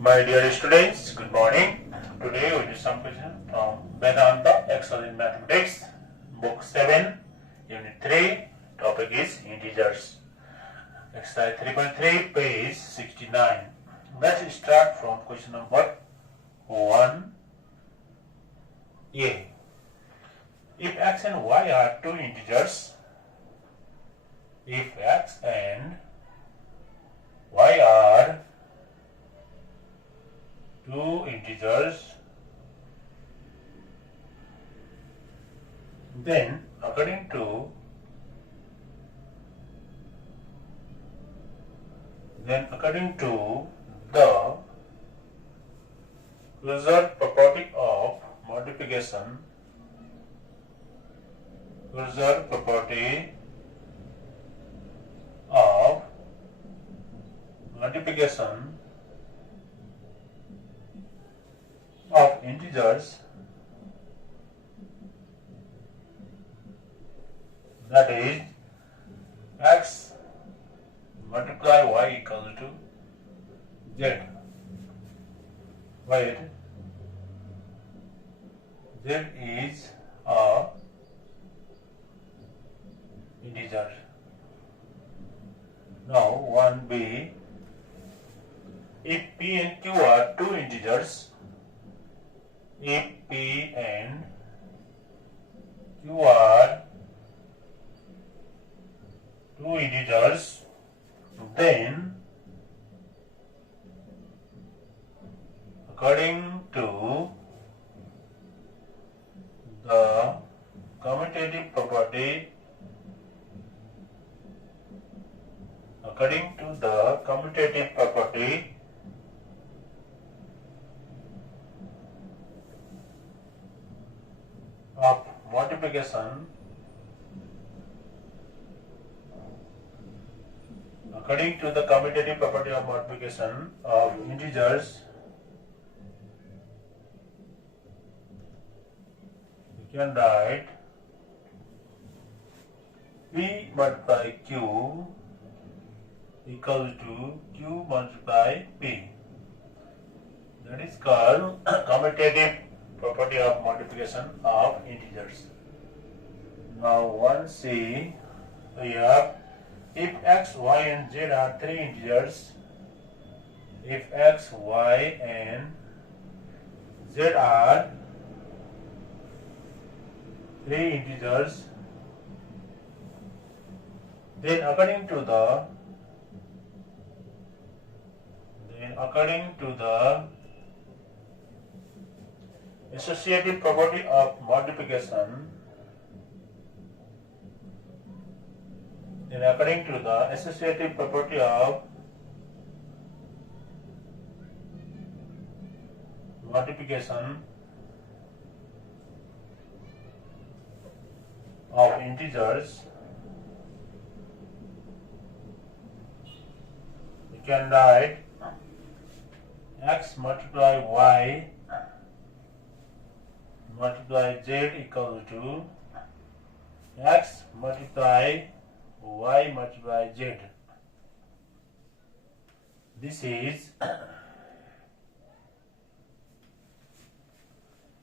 My dear students, good morning. Today we do some question from Vedanta, Excel in Mathematics, Book 7, Unit 3. Topic is integers. Exercise 3.3, page 69. Let's start from question number 1A. If x and y are two integers, if x and y are two integers, then according to the closure property of multiplication, of integers, that is x multiply y equal to z, where z is a integer. Now 1b, if p and q are two integers, if p and q are two integers, then according to the commutative property of multiplication, of integers, we can write p multiply q equal to q multiply p. That is called commutative property of multiplication of integers. Now 1c, we have if x, y and z are three integers, if x, y and z are three integers, then according to the associative property of multiplication, of integers, we can write x multiply y multiply z equal to x multiply y multiply z. This is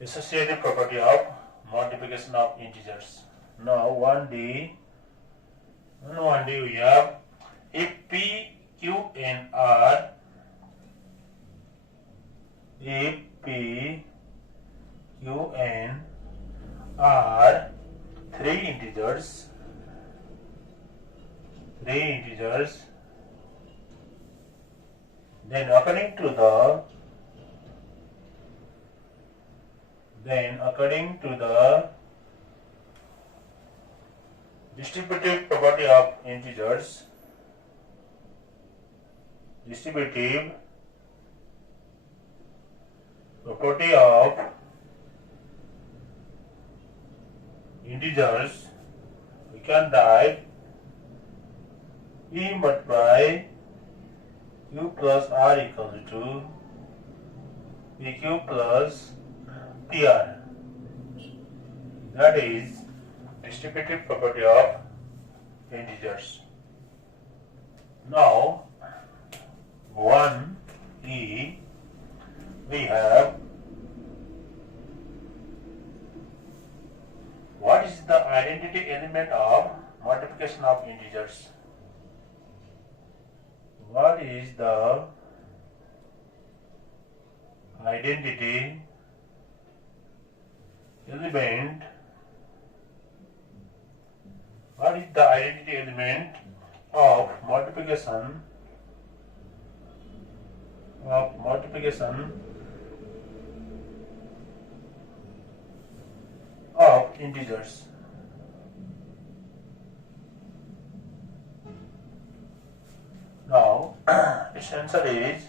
associative property of multiplication of integers. Now 1d, we have if p, q and r, if p, q and r three integers, then according to the distributive property of integers, we can write p multiply q plus r equal to pq plus pr. That is distributive property of integers. Now 1e, we have what is the identity element of multiplication of integers? What is the identity element? What is the identity element of multiplication of integers? Now, its answer is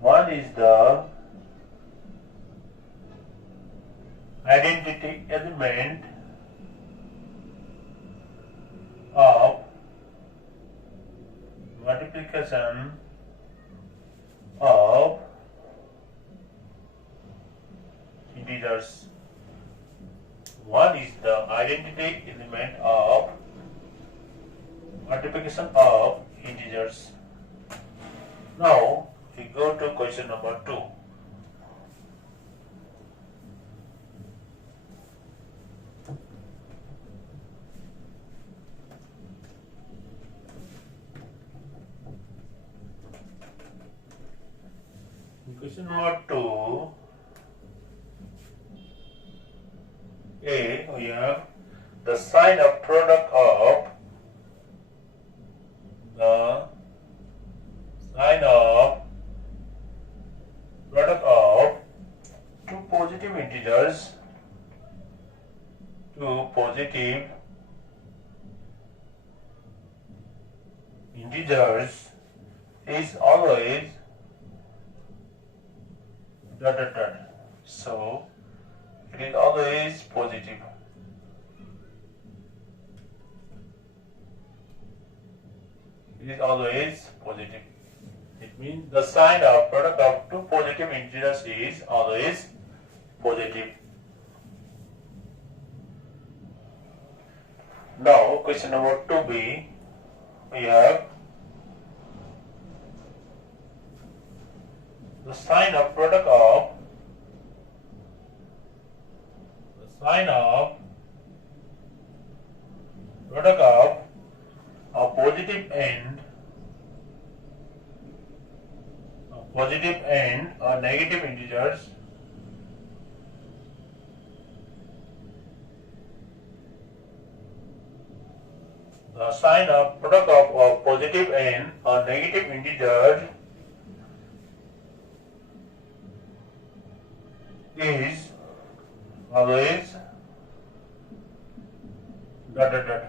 one is the identity element of multiplication of integers. One is the identity element of multiplication of integers. Now we go to question number 2. Question number 2. A, we have the sign of product of two positive integers is always dot dot dot. So it is always positive. It is always positive. It means the sign of product of two positive integers is always positive. Now question number 2b, we have the sign of product of a positive and or negative integers the sign of product of a positive and or negative integers is always dot dot dot.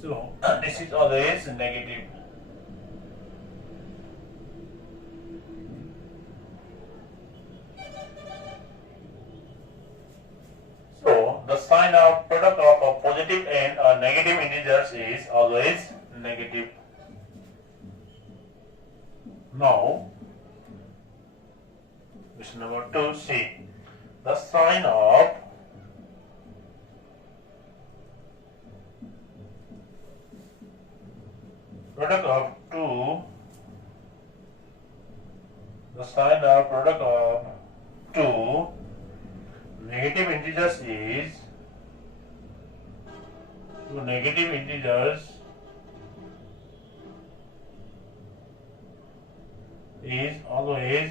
So this is always negative. So the sign of product of a positive and a negative integers is always negative. Now question number 2c, the sign of product of two negative integers is always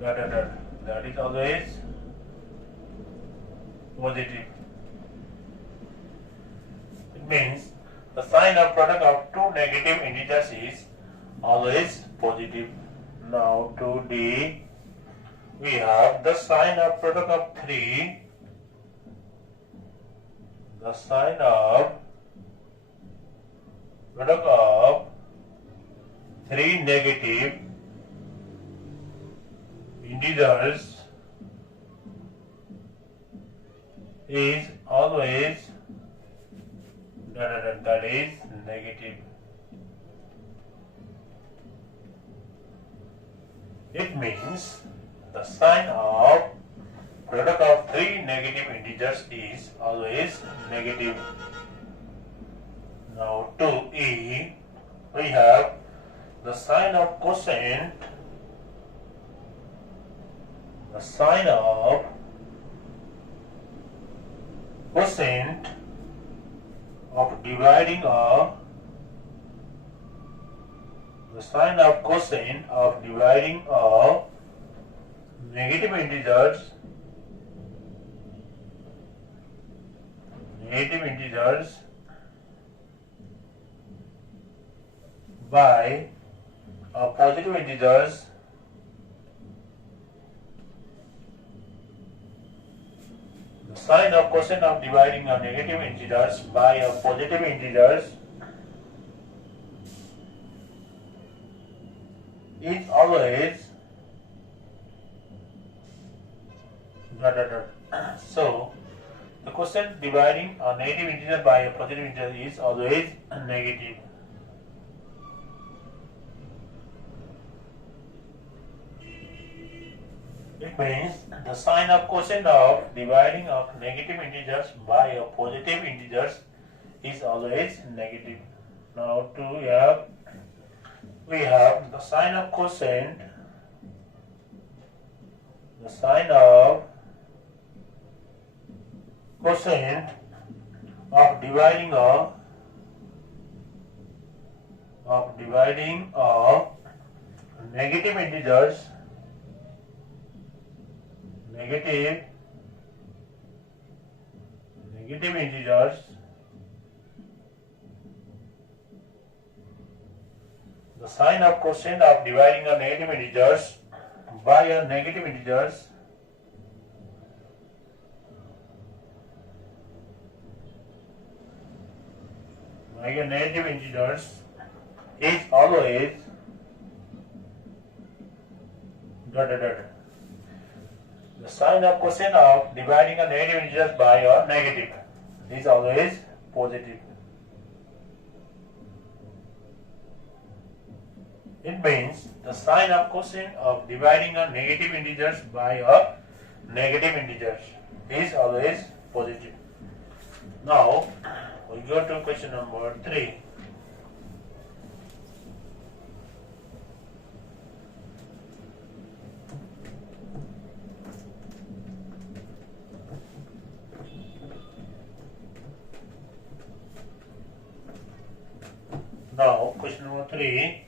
dot dot dot. That is always positive. It means the sign of product of two negative integers is always positive. Now 2d, we have the sign of product of three negative integers is always that is negative. It means the sign of product of three negative integers is always negative. Now 2e, we have the sign of cosine, the sign of cosine of dividing of, the sign of cosine of dividing of negative integers by positive integers the sign of cosine of dividing a negative integers by a positive integers is always so the cosine dividing a negative integer by a positive integer is always negative. It means the sign of cosine of dividing of negative integers by a positive integers is always negative. Now we have the sign of cosine, the sign of cosine of dividing of negative integers the sign of cosine of dividing a negative integers by a negative integers is always the sign of cosine of dividing a negative integers by a negative is always positive. It means the sign of cosine of dividing a negative integers by a negative integers is always positive. Now we go to question number 3. Now question number 3.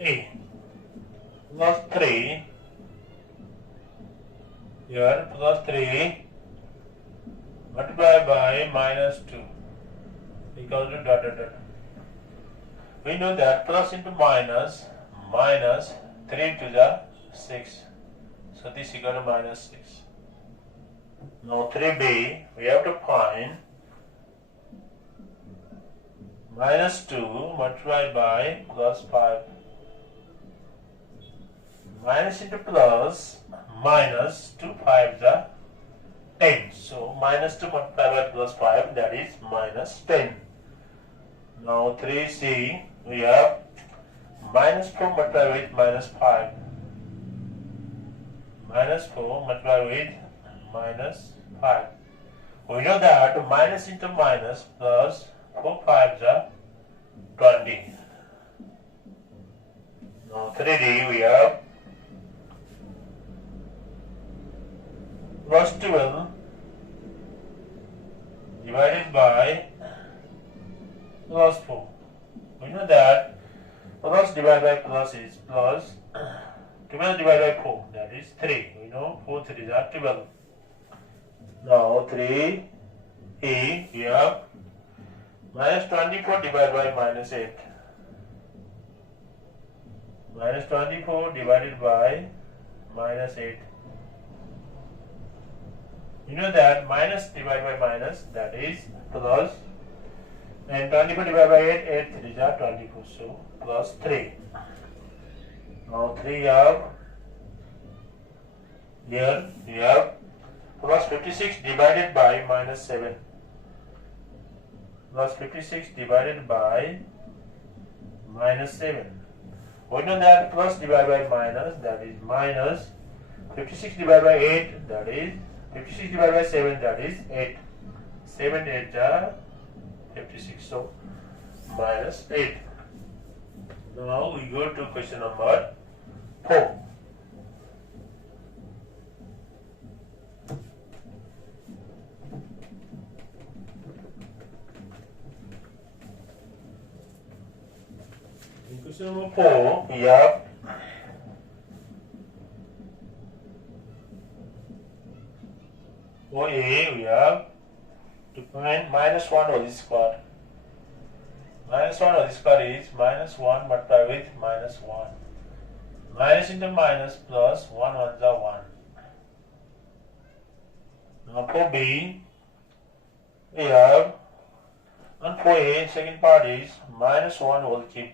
A plus 3 here plus 3 multiplied by minus 2 equals to dot dot dot. We know that plus into minus 3 to the 6. So this equal to minus 6. Now 3b we have to find minus 2 multiplied by plus 5. Minus into plus, minus 2 5 the 10. So minus 2 multiplied by plus 5, that is minus 10. Now 3c, we have minus 4 multiplied with minus 5. Minus 4 multiplied with minus 5. We know that minus into minus plus 4 5 the 20. Now 3d, we have plus 12 divided by plus 4. We know that plus divided by plus is plus 12 divided by 4, that is 3. We know 4 3s are 12. Now 3 e, we have minus 24 divided by minus 8. Minus 24 divided by minus 8. You know that minus divided by minus, that is plus, and 24 divided by 8, 8 3s are 24, so plus 3. Now 3 have, here we have plus 56 divided by minus 7. Plus 56 divided by minus 7. We know that plus divided by minus, that is minus 56 divided by 8, that is 56 divided by 7, that is 8. 7 8 are 56, so minus 8. Now we go to question number 4. In question number 4, we have for A, we have to find minus 1 whole square. Minus 1 whole square is minus 1 multiplied with minus 1. Minus into minus plus 1 ones are 1. Now for B, we have, and for A, second part is minus 1 whole cube.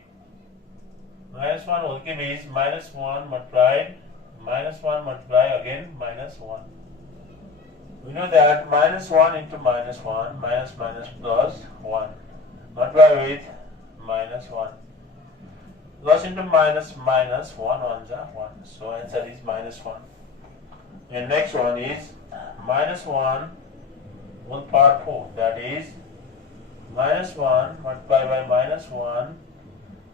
Minus 1 whole cube is minus 1 multiplied, minus 1 multiply again minus 1. We know that minus 1 into minus 1, minus minus plus 1. Multiply with minus 1. Plus into minus minus 1 ones are 1. So answer is minus 1. And next one is minus 1 whole power 4. That is minus 1 multiplied by minus 1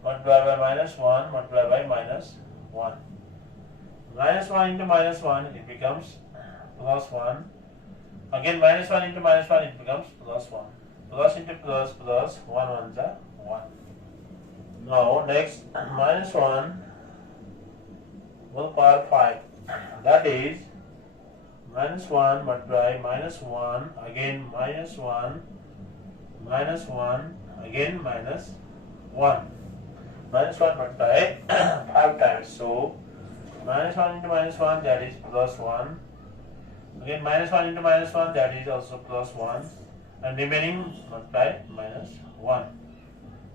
multiplied by minus 1 multiplied by minus 1. Minus 1 into minus 1, it becomes plus 1. Again minus 1 into minus 1, it becomes plus 1. Plus into plus plus 1 ones are 1. Now next minus 1 whole power 5. That is minus 1 multiply minus 1 again minus 1 minus 1 again minus 1. Minus 1 multiply 5 times. So minus 1 into minus 1, that is plus 1. Again minus 1 into minus 1, that is also plus 1. And remaining multiply minus 1.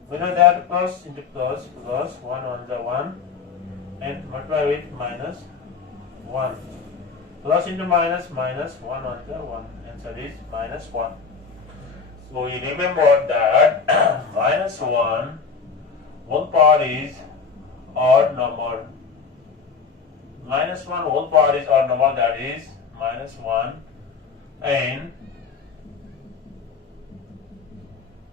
We know that plus into plus plus 1 ones are 1 and multiply with minus 1. Plus into minus minus 1 ones are 1. Answer is minus 1. So you remember that minus 1 whole power is odd number. Minus 1 whole power is odd number, that is minus 1, and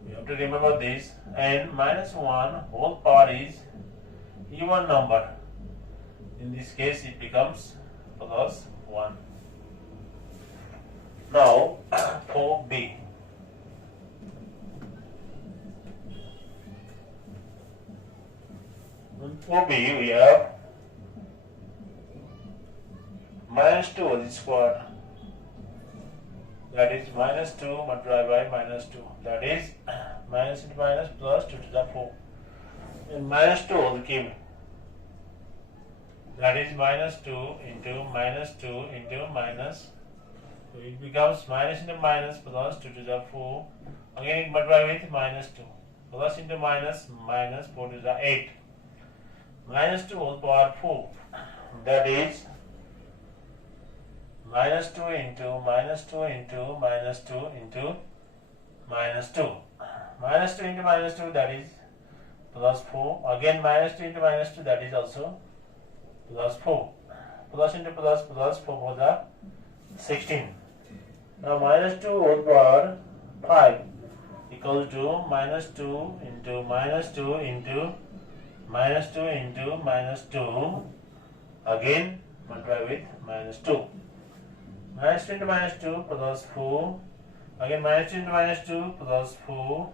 you have to remember this, and minus 1 whole power is even number. In this case it becomes plus 1. Now for B. For B we have minus 2 whole square. That is minus 2 multiplied by minus 2. That is minus into minus plus 2 to the 4. And minus 2 whole cube. That is minus 2 into minus 2 into minus. So it becomes minus into minus plus 2 to the 4. Again it multiply with minus 2. Plus into minus minus 4 to the 8. Minus 2 whole power 4. That is minus 2 into minus 2 into minus 2 into minus 2. Minus 2 into minus 2, that is plus 4. Again minus 2 into minus 2, that is also plus 4. Plus into plus plus 4 for the 16. Now minus 2 whole power 5 equals to minus 2 into minus 2 into minus 2 into minus 2. Again multiply with minus 2. Minus 2 into minus 2 plus 4. Again minus 2 into minus 2 plus 4.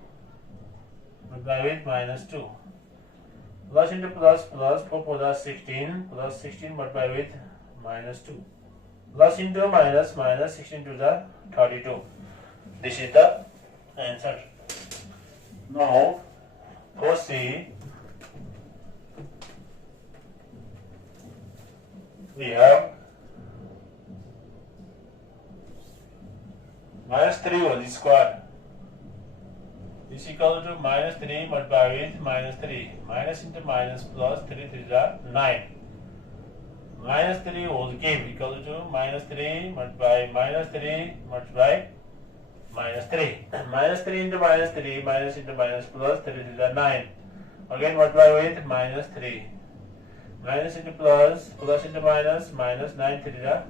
Multiply with minus 2. Plus into plus plus 4 for the 16. Plus 16 multiply with minus 2. Plus into minus minus 16 to the 32. This is the answer. Now for C, we have minus 3 whole square is equal to minus 3 multiplied with minus 3. Minus into minus plus 3 3 is 9. Minus 3 whole cube equal to minus 3 multiply minus 3 multiply minus 3. Minus 3 into minus 3 minus into minus plus 3 is 9. Again multiply with minus 3. Minus into plus, plus into minus, minus 9 3 is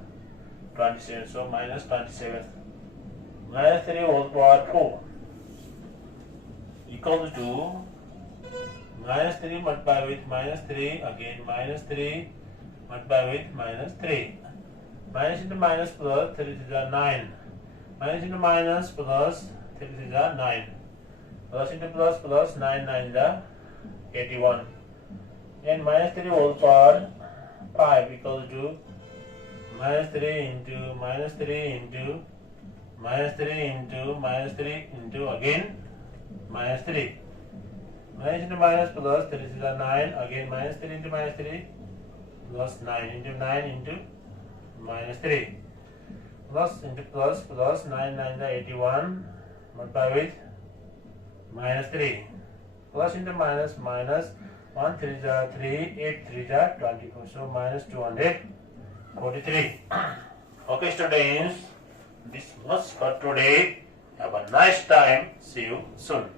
27. So minus 27. Minus 3 whole power 4 equals to minus 3 multiplied with minus 3, again minus 3 multiplied with minus 3. Minus into minus plus 3 is 9. Minus into minus plus 3 is 9. Plus into plus plus 9 9 is 81. And minus 3 whole power 5 equals to minus 3 into minus 3 into minus 3 into minus 3 into again minus 3. Minus into minus plus 3 is 9. Again minus 3 into minus 3 plus 9 into 9 into minus 3. Plus into plus plus 9 9 is 81. Multiply with minus 3. Plus into minus minus 1 3 is 3, 8 3 is 24. So minus 243. Okay students, this much for today. Have a nice time. See you soon.